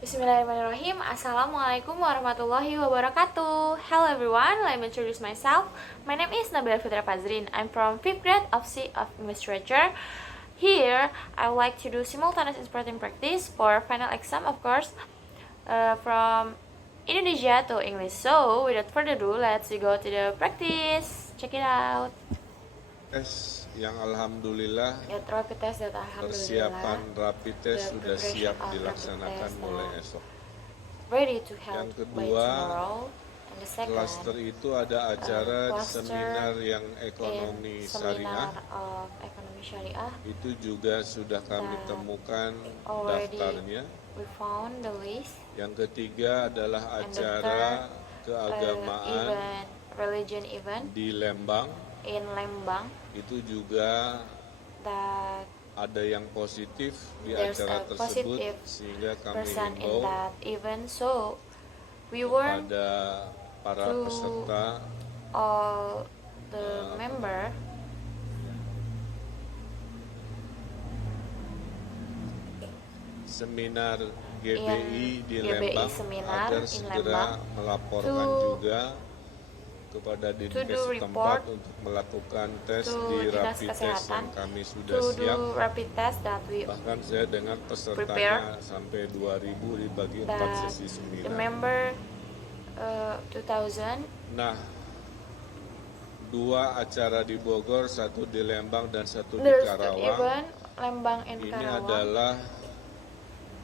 Bismillahirrahmanirrahim. Assalamualaikum warahmatullahi wabarakatuh. Hello everyone, let me introduce myself. My name is Nabila Fitra Fazrin. I'm from 5th grade of C of English Literature. Here, I would like to do simultaneous interpreting practice for final exam, of course, from Indonesia to English. So, without further ado, let's go to the practice. Check it out. Tes yang alhamdulillah Rapid test that persiapan rapid test sudah siap preparation of dilaksanakan rapid test mulai now esok. ready to help Yang by kedua, tomorrow. And the second, Klaster itu ada acara cluster seminar yang ekonomi syariah. seminar of ekonomi syariah. Itu juga sudah kami That temukan already daftarnya. we found the list. Yang ketiga adalah And the acara third, keagamaan event, religion event di Lembang. in Lembang. Itu juga That ada yang positif di there's acara a tersebut, positive sehingga kami person in himbau that event. So we want pada para to peserta all the member seminar GBI di GBI Lembang seminar agar in segera Lembang melaporkan to juga kepada dinkes do setempat report untuk melakukan tes to di Dinas rapid test Kesehatan yang kami sudah to siap. do rapid test that we Bahkan saya dengan pesertanya prepare sampai 2000 dibagi 4 that sesi the seminar. member 2000. Nah, 2 acara di Bogor, 1 di Lembang dan 1 di There's the Karawang. event Lembang and Ini Karawang adalah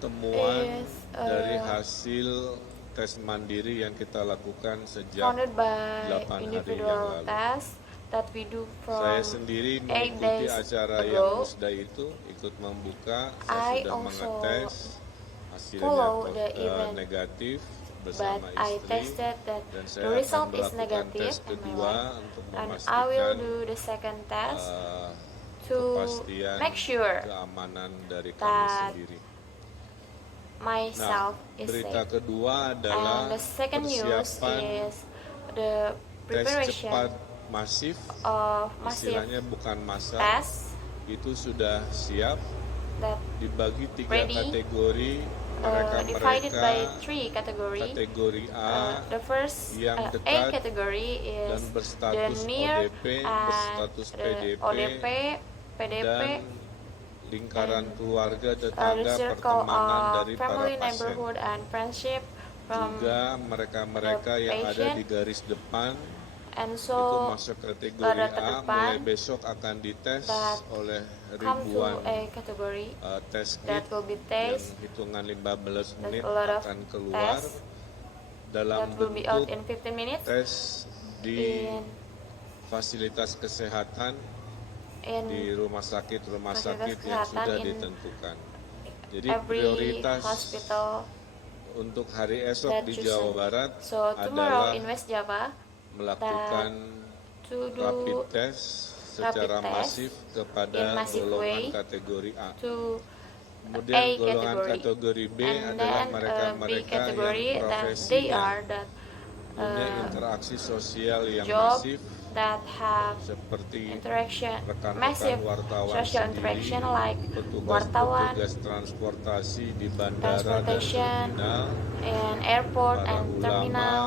temuan is dari hasil tes mandiri yang kita lakukan sejak founded by 8 hari yang individual lalu. test that we do Saya from sendiri 8 mengikuti days acara ago. yang musda itu, ikut membuka, I saya sudah also mengetes, hasilnya follow the event, negatif but bersama I istri, tested that dan the saya result akan is melakukan negative tes in my kedua life, untuk and I will memastikan do the second test to kepastian make sure keamanan dari kami that sendiri. myself is Berita safe. kedua adalah And the second news persiapan is the tes preparation cepat masif, of massive istilahnya bukan massa, tests itu sudah siap, that dibagi 3 ready, kategori. divided Mereka-mereka by 3 category. kategori A The first yang A dekat category dan is the berstatus near ODP, and berstatus the PDP, ODP, PDP, dan lingkaran keluarga, the tetangga, circle pertemanan of dari para family, pasien. neighborhood, and friendship from Juga mereka-mereka the yang ada patient. di garis depan And itu so masuk kategori pada A. terdepan Mulai besok akan dites that oleh come to ribuan a category tes that kit will be yang test hitungan 15 menit a lot of akan keluar tests dalam that will be out bentuk in 15 minutes tes di in fasilitas kesehatan di rumah sakit yang kesehatan sudah in ditentukan. Jadi every prioritas hospital untuk hari esok that di chosen. Jawa Barat So tomorrow adalah in West Java melakukan to do rapid test secara rapid test masif kepada in massive golongan way kategori A. to Kemudian A golongan category. kategori B And adalah then B mereka-mereka category yang that they profesinya are that punya interaksi sosial yang job masif that have seperti interaction, rekan-rekan massive wartawan social sendiri, interaction like wartawan, petugas transportasi di bandara dan transportation, terminal, in airport para and terminal,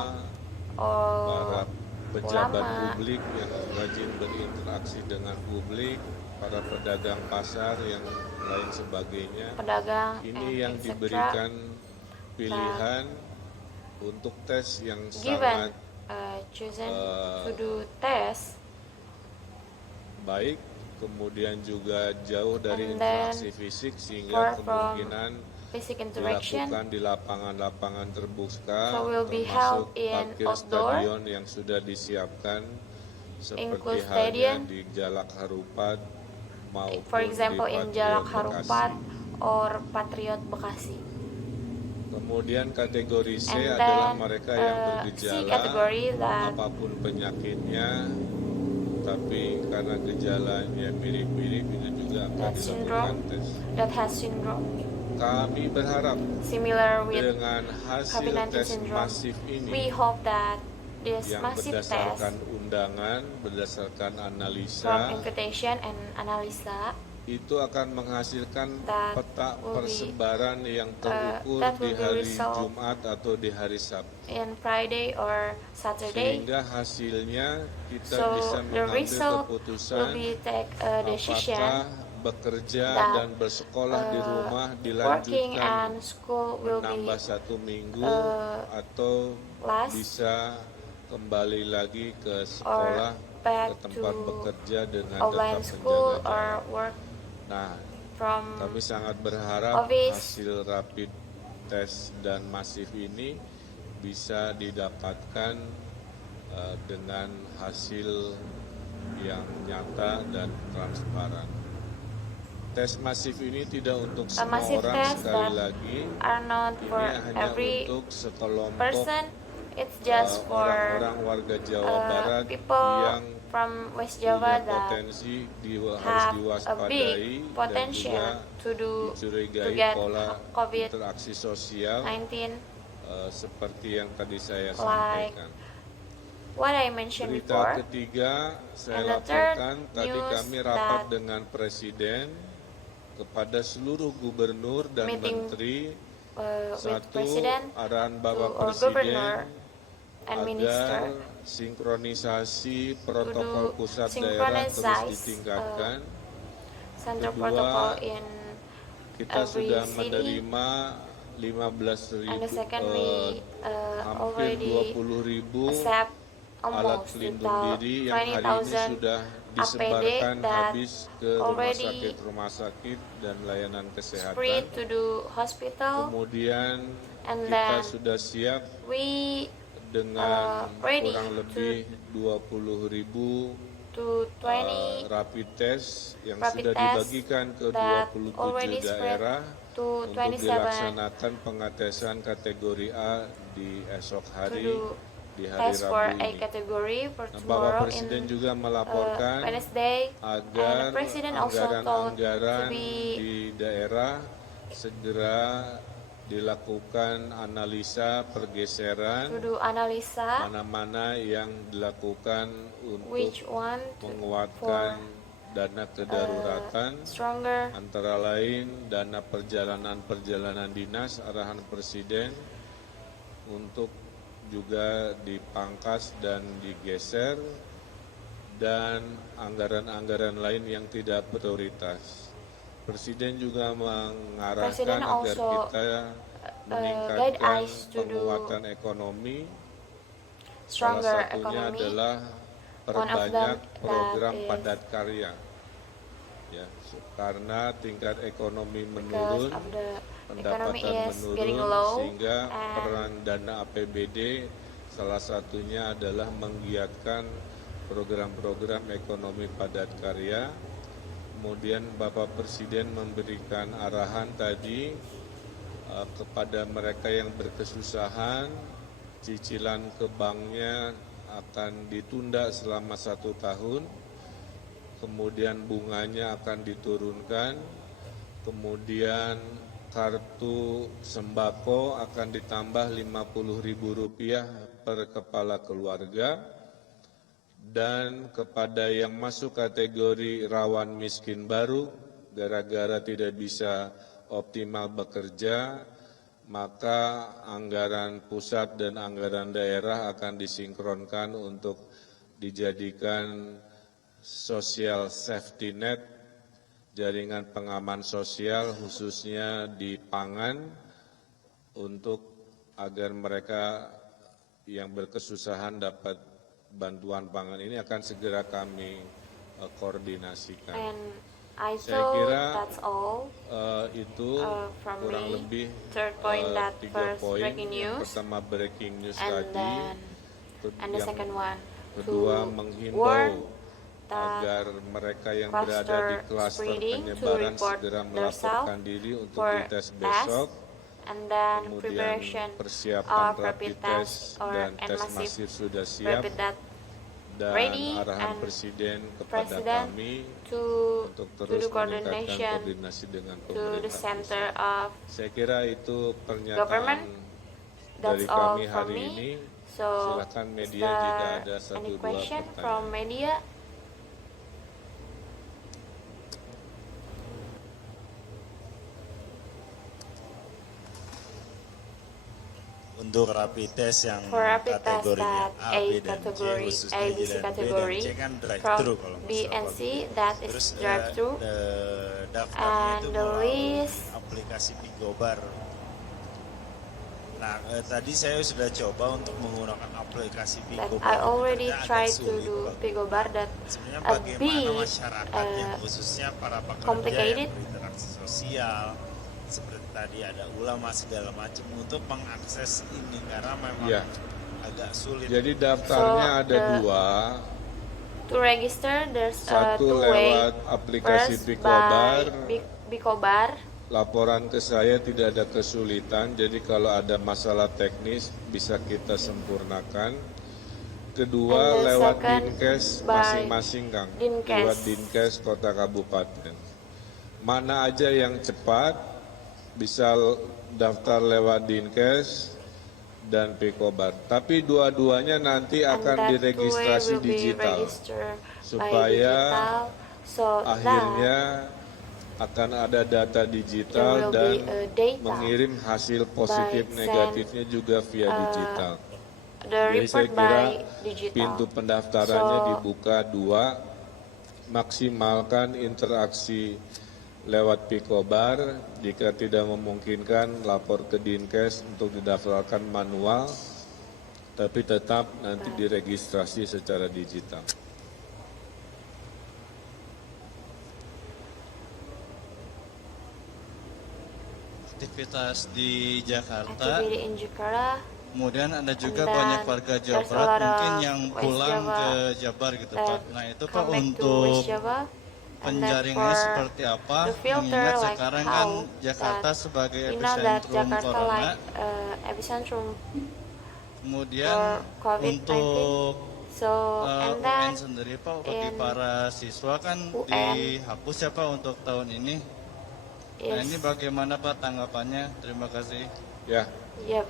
para or pejabat ulama, publik yang rajin berinteraksi dengan publik, para pedagang pasar yang lain sebagainya. pedagang, Ini and yang etc. diberikan pilihan untuk tes yang Given sangat chosen to do test, baik, kemudian juga jauh dari And then interaksi fisik sehingga far from kemungkinan basic interaction. dilakukan di lapangan-lapangan terbuka, So will be termasuk held in parkir outdoor, stadion yang sudah disiapkan seperti include halnya stadion, di Jalak Harupat maupun for example di in Patriot Jalak Bekasi. Harupat or Patriot Bekasi. Kemudian kategori C And adalah then mereka yang C bergejala category that apapun penyakitnya, tapi karena gejalanya mirip-mirip itu juga akan that dilakukan syndrome tes. that has syndrome Kami berharap similar with dengan hasil COVID-19 tes syndrome. masif We ini hope that this yang massive berdasarkan test undangan, berdasarkan from analisa, invitation and analisa itu akan menghasilkan That peta will be, persebaran yang terukur that di will be hari result Jumat atau di hari Sabtu. in Friday or Saturday. Sehingga hasilnya kita So bisa the mengambil result will keputusan be take a decision apakah bekerja that dan bersekolah di rumah working dilanjutkan and school will menambah be 1 minggu atau less bisa kembali lagi ke or sekolah, ke back tempat to bekerja dengan online tetap school menjaga or jarak. work Nah, from kami sangat berharap office. hasil rapid test dan masif ini bisa didapatkan dengan hasil yang nyata dan transparan. Tes masif ini tidak untuk semua massive orang, tests sekali that lagi are not for ini hanya every untuk sekelompok person. It's just for orang-orang warga Jawa Barat people yang from West punya Java that potensi harus have a diwaspadai big dan potential juga to dicurigai get pola COVID-19, interaksi sosial seperti yang tadi saya like sampaikan. what I mentioned Berita before. ketiga saya And the third laporkan tadi news kami rapat that dengan Presiden kepada seluruh gubernur dan meeting, menteri. with Satu, President arahan to Bapak our governor Presiden and agar minister sinkronisasi to protokol do pusat daerah terus synchronize ditingkatkan. center Kedua, protocol in Kita every sudah city. menerima And the second, 15.000 we hampir already 20.000 accept alat almost pelindung diri yang hari ini 20,000 sudah APD disebarkan that habis ke rumah sakit dan layanan kesehatan. spread to the hospital. Kemudian And kita then sudah siap we dengan ready kurang lebih 20.000 to 20 rapid test yang rapid sudah test dibagikan ke that 27 already spread daerah to untuk 27 dilaksanakan pengetesan kategori A di esok to hari do di hari test for Rabu A ini. category for Nah, Bapak tomorrow Presiden in juga melaporkan Wednesday, agar and the President also told to anggaran-anggaran be di daerah segera dilakukan analisa pergeseran to do analisa mana-mana yang dilakukan which untuk one menguatkan dana kedaruratan stronger, antara lain dana perjalanan dinas arahan Presiden untuk juga dipangkas dan digeser dan anggaran-anggaran lain yang tidak prioritas. Presiden juga mengarahkan Presiden agar also, kita guide meningkatkan us to do penguatan ekonomi. Salah stronger satunya economy. adalah One of them perbanyak that program is padat karya. Ya, karena tingkat ekonomi because menurun, of the pendapatan economy is getting menurun, low, sehingga and peran dana APBD salah satunya adalah menggiatkan program-program ekonomi padat karya. Kemudian Bapak Presiden memberikan arahan tadi kepada mereka yang berkesusahan, cicilan ke banknya akan ditunda selama 1 tahun, kemudian bunganya akan diturunkan, kemudian kartu sembako akan ditambah Rp50.000 per kepala keluarga, dan kepada yang masuk kategori rawan miskin baru gara-gara tidak bisa optimal bekerja, maka anggaran pusat dan anggaran daerah akan disinkronkan untuk dijadikan social safety net, jaringan pengaman sosial khususnya di pangan, untuk agar mereka yang berkesusahan dapat bantuan pangan ini akan segera kami koordinasikan. and I Saya thought kira that's all itu from kurang me. lebih Third point, that 3 first poin. breaking Yang news, pertama breaking news and tadi, then and the yang second one kedua to menghimbau warn that agar mereka yang berada di cluster klaster spreading to penyebaran report segera themselves melaporkan diri untuk for dites test, besok. and then Kemudian preparation persiapan of rapid test dan and tes massive masif sudah siap, rapid test dan ready, arahan and Presiden kepada President kami to untuk do terus meningkatkan coordination koordinasi dengan to the pemerintah center pusat. of Saya kira itu pernyataan government. dari That's all kami from hari me. ini. So, Silakan is media jika there ada satu any dua question pertanyaan. from media? untuk rapid test yang For rapid test kategorinya that A, A B, dan C, category, khususnya A, J B, C dan B, dan category, C kan drive from thru kalau B nggak and salah. C that Terus is drive through, daftarnya and itu the melalui list aplikasi Pigobar. Nah, tadi saya sudah coba untuk menggunakan aplikasi that Pigobar. I ini already ternyata agak tried to sulit, do Pak. Pigobar that Sebenarnya a bagaimana bit masyarakatnya, khususnya para pekerja yang complicated. berinteraksi sosial, seperti tadi ada ulama segala macam untuk mengakses ini karena memang Ya. agak sulit. Jadi daftarnya So, ada dua, To register, there's satu two way. lewat aplikasi First Picobar. by Picobar. Laporan ke saya tidak ada kesulitan, jadi kalau ada masalah teknis bisa kita sempurnakan. Kedua And the lewat second Dinkes by masing-masing, Kang. Dinkes. Lewat Dinkes kota kabupaten. Mana aja yang cepat bisa daftar lewat Dinkes dan Picobar. Tapi dua-duanya nanti And akan that diregistrasi two way will be digital registered by supaya digital, so akhirnya akan ada data digital There will dan be a data mengirim hasil positif by negatifnya juga via digital. the Jadi saya report kira by digital. pintu pendaftarannya So, dibuka dua, maksimalkan interaksi lewat Picobar. Jika tidak memungkinkan, lapor ke Dinkes untuk didaftarkan manual, tapi tetap nanti diregistrasi secara digital. Aktivitas di Jakarta, activity in Jakarta, kemudian ada juga And then banyak warga Jawa there's a Barat lot mungkin of yang West pulang Java ke Jabar gitu Pak. that Nah itu Pak come back to untuk West Java. And then penjaringannya for seperti apa? the filter, Mengingat like sekarang how kan Jakarta that sebagai you know that epicentrum Jakarta corona. like epicentrum Kemudian for COVID-19. untuk So and then UN sendiri Pak bagi in para siswa kan UN dihapus ya Pak untuk tahun ini. Nah ini is bagaimana Pak tanggapannya? Terima kasih. Ya, yep.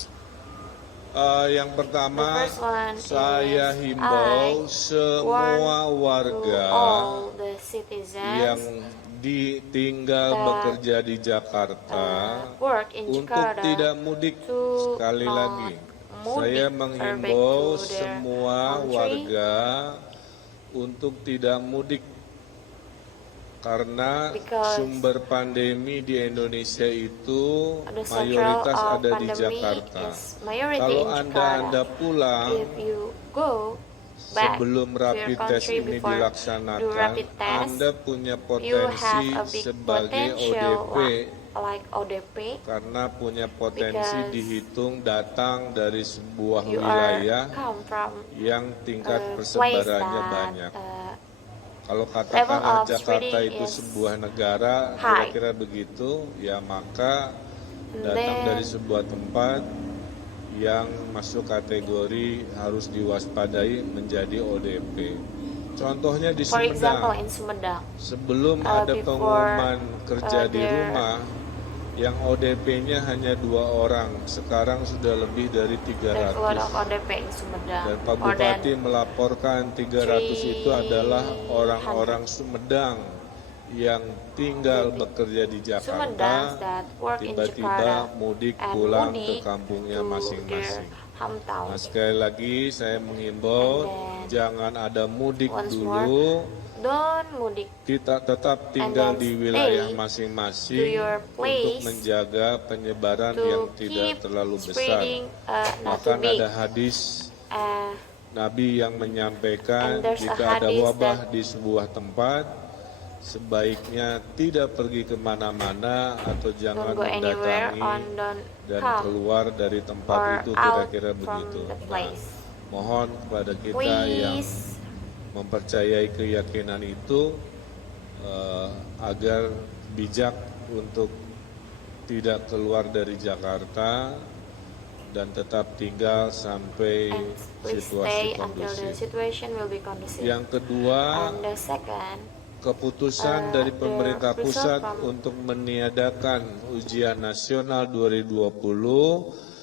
yang The pertama first one saya is himbau I semua warn to warga all the citizens yang tinggal that bekerja di Jakarta work in untuk Jakarta tidak mudik. to Sekali not lagi, mudik saya or back menghimbau to their semua country. warga untuk tidak mudik karena Because sumber pandemi di Indonesia itu the central mayoritas of ada di pandemic Jakarta. is majority Kalau in Anda Jakarta. pulang If you go back sebelum to your rapid test country ini before do dilaksanakan, rapid test, Anda punya you potensi have a big sebagai potential ODP like ODP. karena punya potensi Because dihitung datang dari sebuah You wilayah are come from yang tingkat a place persebarannya that banyak. Kalau level katakanlah of Jakarta spreading itu is sebuah negara, high. kira-kira begitu, ya maka And datang then dari sebuah tempat yang masuk kategori harus diwaspadai menjadi ODP. Contohnya di for example Sumedang, in Sumedang, sebelum ada before, pengumuman kerja di there- rumah, yang ODP-nya hanya 2 orang, sekarang sudah lebih dari there's a lot of 300. ODP in Sumedang. Dan Pak Or then Bupati melaporkan 300 itu adalah orang-orang Sumedang yang tinggal bekerja di Sumedang Jakarta, that work in tiba-tiba Jakarta mudik and pulang ke mudik kampungnya to their masing-masing. hometown. Nah, sekali lagi saya mengimbau, And then, jangan ada mudik once dulu, Don't mudik kita tetap tinggal And then di wilayah stay masing-masing to your untuk place menjaga penyebaran to yang tidak keep terlalu besar. spreading, not too Bahkan big. ada hadis Uh, Nabi yang menyampaikan And there's a jika ada hadis wabah that- di sebuah tempat, sebaiknya tidak pergi kemana-mana atau jangan don't go anywhere mendatangi don't dan come keluar dari tempat or itu, out kira-kira from begitu. the Nah, place. mohon kepada kita yang Please, mempercayai keyakinan itu agar bijak untuk tidak keluar dari Jakarta dan tetap tinggal sampai and please situasi stay until the kondusif. situation will be conducive. Yang kedua, And the second, keputusan dari the pemerintah result pusat from- untuk meniadakan ujian nasional 2020